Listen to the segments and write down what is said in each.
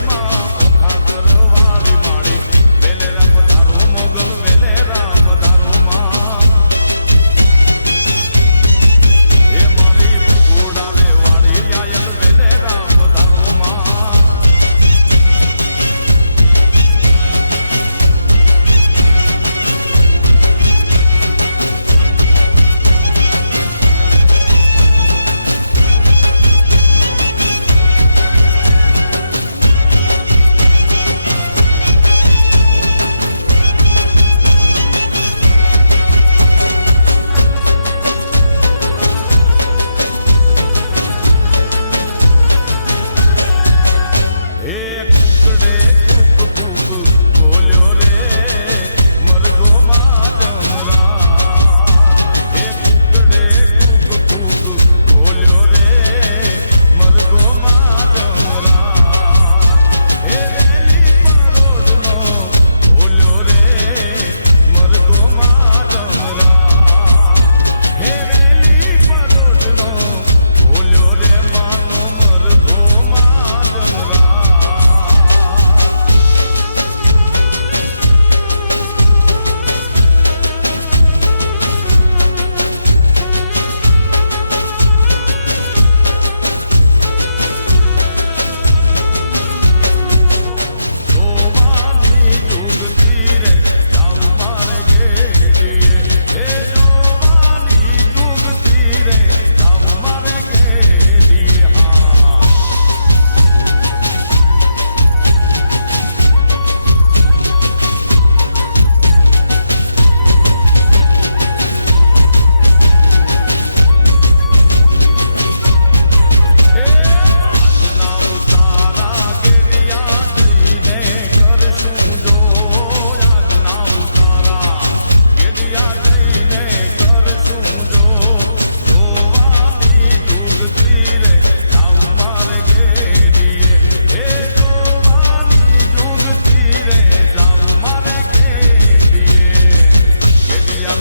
વાડીમાં ઓખા કરવાળી માડી વેલેરા પધારો મોગલ વેલેરા પધારો માં એ મારી ગુડાવે વાળી આયલ વેલેરા પધારો માં કુકડે કુક કુક બોલ્યો રે મરગો માં જમરા હે કુકડે કુક કુક બોલ્યો રે મરગો માં જમરા હે વેલી પરોડ નો બોલ્યો રે મરગો માં જમરા હે વેલી પરોડ નો બોલ્યો રે માનો મરગો માં જમરા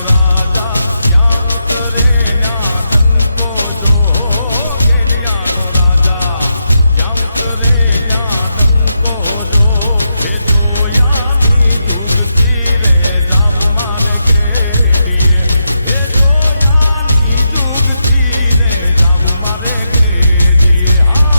રાજા ક્યાં ઉતરે ન્યા ડંકો જો ગેડિયાનો રાજા ક્યાં ઉતરે ન્યા ડંકો જો હે જોયાની જુગતી રે જામ મારે ગેડીએ હે જોયાની જુગતી રે જામ મારે ગેડીએ હા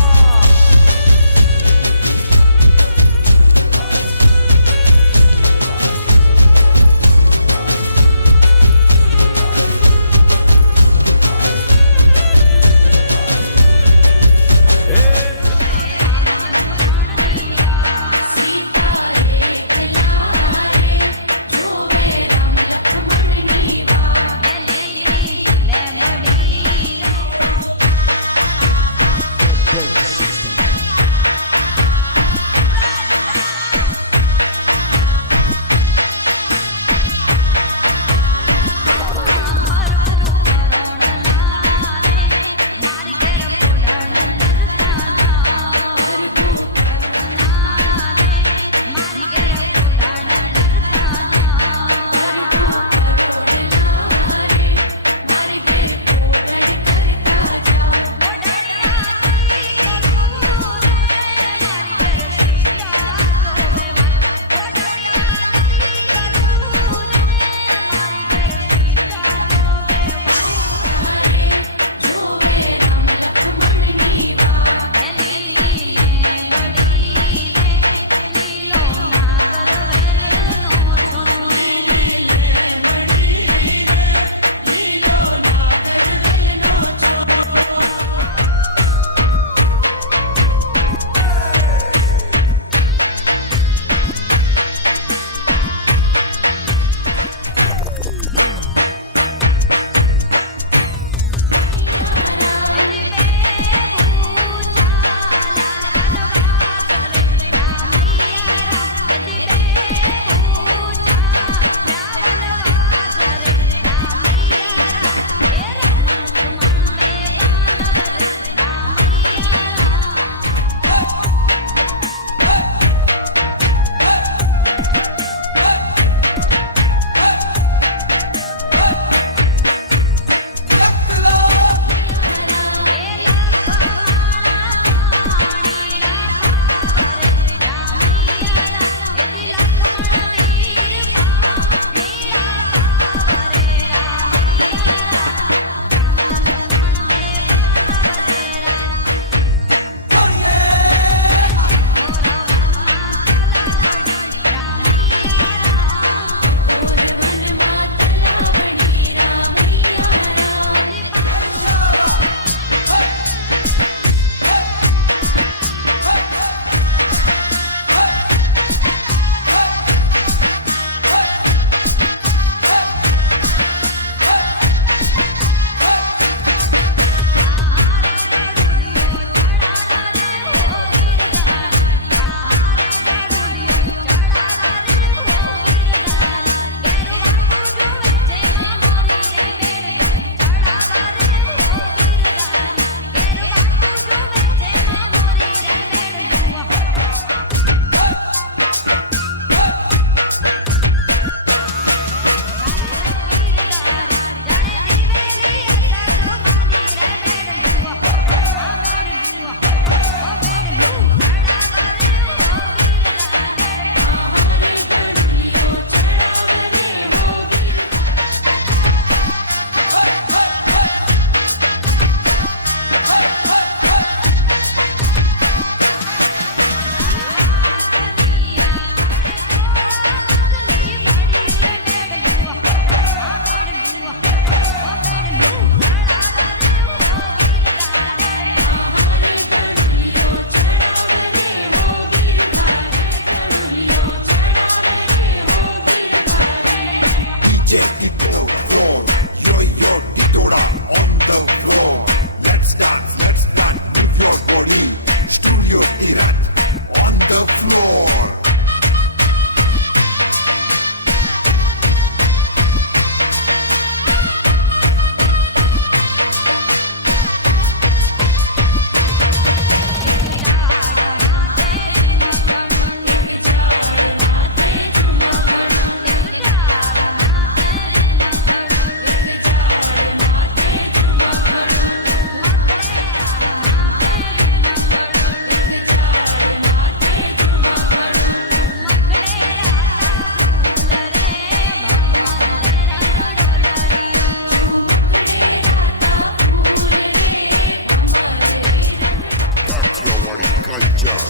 Kathiyawadi culture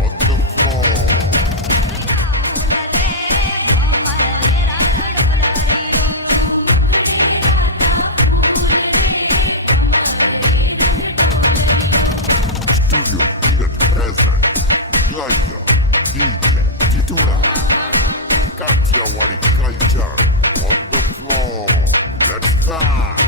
on the floor. Studio Kirat present. Gaya, DJ Titura. Kathiyawadi culture on the floor. Let's start.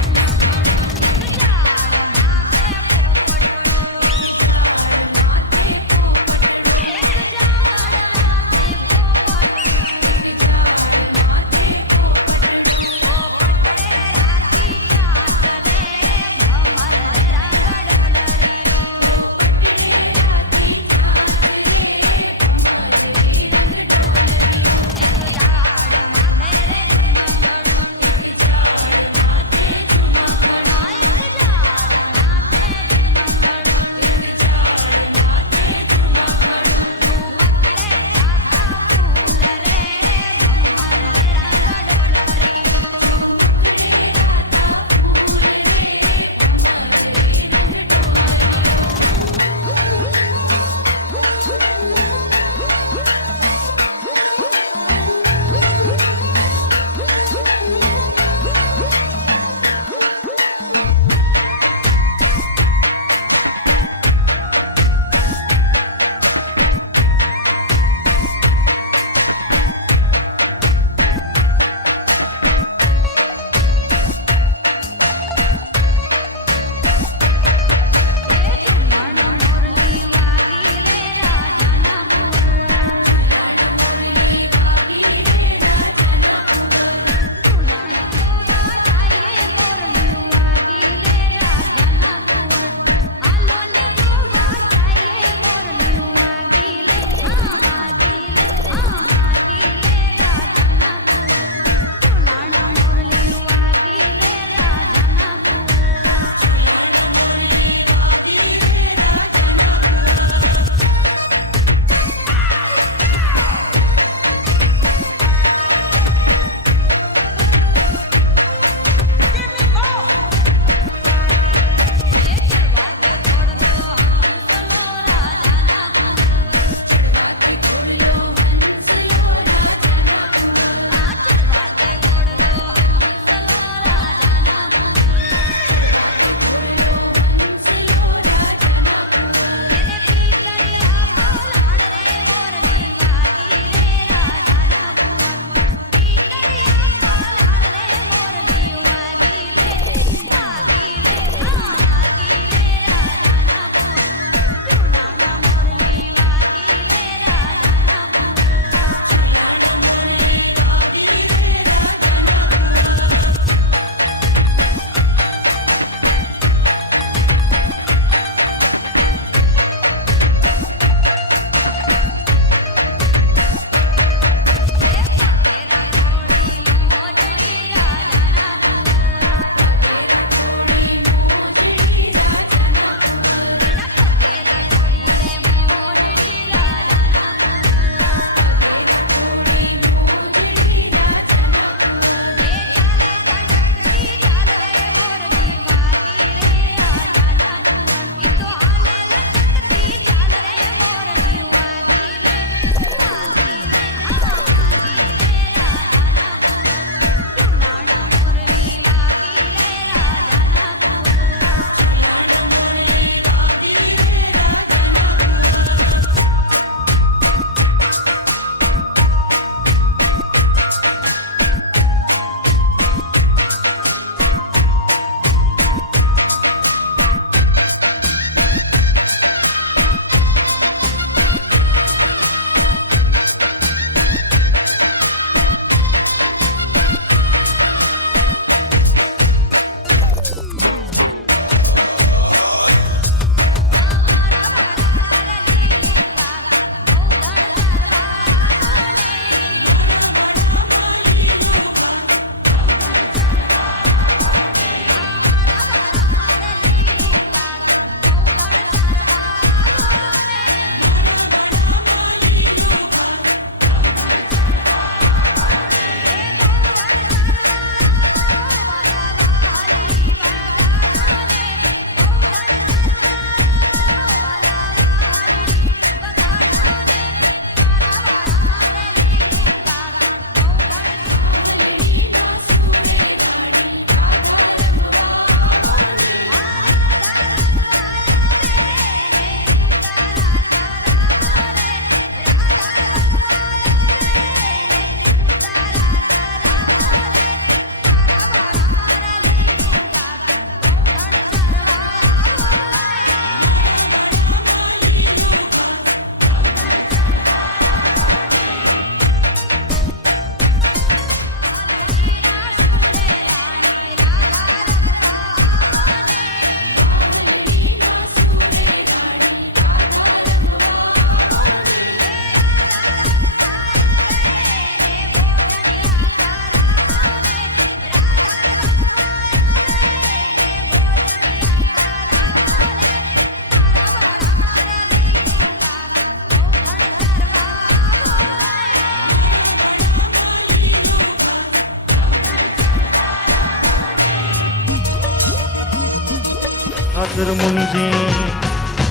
खातर मुंजी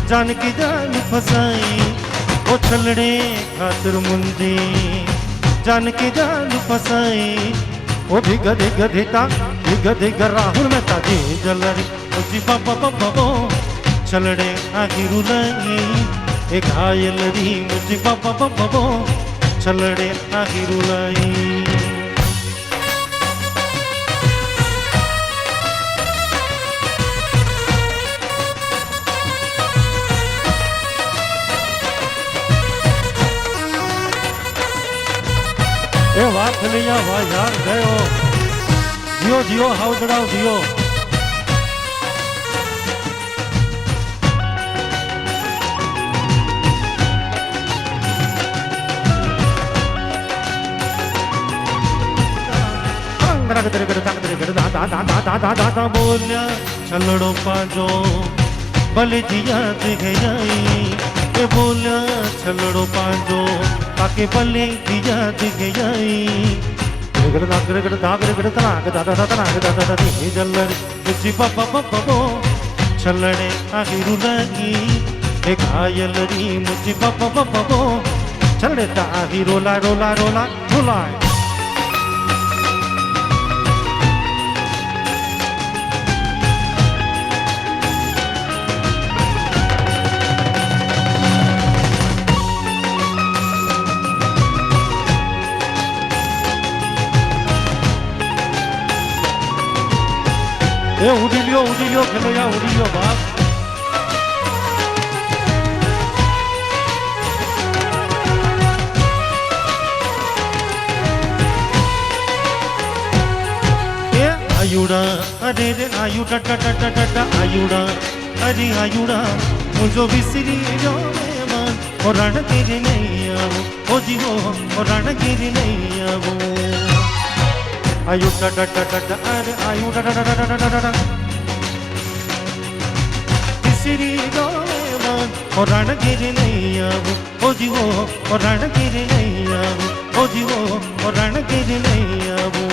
जानकी जान फसाई, ओ छलड़े खातर मुंजी जानकी जान फसाई। ओ धिग धिग धिता धिग धिग राहुल मेहता जी जलरी जी बाबा बाबा छलड़े आगिरू लगी एक घायल री मुझी बाबा बाबा छलड़े आगिरू लगी। ए वाह खलिया वाह यार गयो जियो जियो हाउ दड़ाओ जियो। बोलिया छलड़ो पाजो भले जिया दिखाई, ए बोलिया छलड़ो पाजो ताके भले जिया दिखाई। छलड़े आगिरू लगी एक घायल री मुझी बाबा बाबा छलड़े आगी रोला रोला रोला रोला। ए उड़ी लियो खेलो उड़ी लियो बाप। ए आयुड़ा अरे रे आयुड़ा टा आयुड़ा अरे आयुड़ा मुझो विसरी जो मेहमान और रण गिरी नहीं आवो ओ जी हो और रण गिरी नहीं आवो। आयु टा टा टा टा अरे आयु टा टा टा टा टा टा किसरी गोमान और रण गिरी नहीं आवो ओ जी हो और रण गिरी नहीं आवो ओ जी हो और रण गिरी नहीं आवो।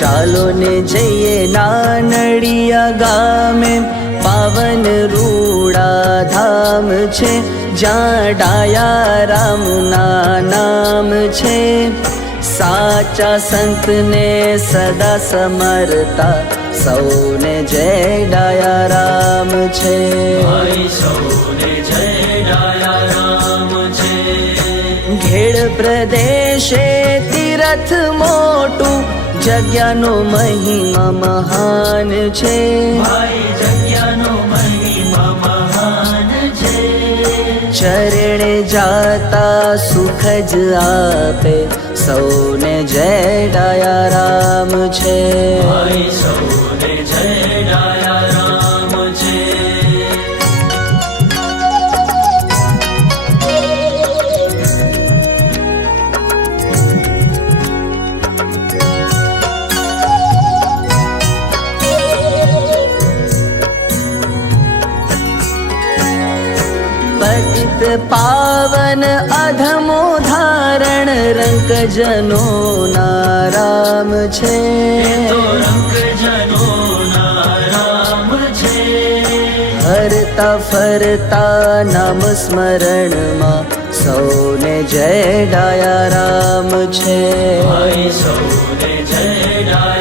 ચાલો ને જઈએ નાનડિયા ગામે, પાવન રૂડા ધામ છે, જ્યાં ડાયા રામના નામ છે. સાચા સંતને સદા સમરતા સૌને જય ડાયા રામ છે. સૌને જય ડાયા રામ છે. ઘેડ પ્રદેશે તીરથ મોટું, જગ્યાનો મહિમા મહાન છે. ભાઈ જગ્યાનો મહિમા મહાન છે. ચરણે જાતા સુખ જ આપે, સૌને જય ડાયા રામ છે. ભાઈ સૌને જય ડાયા રામ છે. પતિત પાવન અધમો ધારણ, રંક રંગજનો ના રામ છે, તો રંગજનો ના રામ છે. હરતા ફરતા નામ સ્મરણમાં સૌને જય ડાયા રામ છે. ભાઈ સૌને જય ડાયા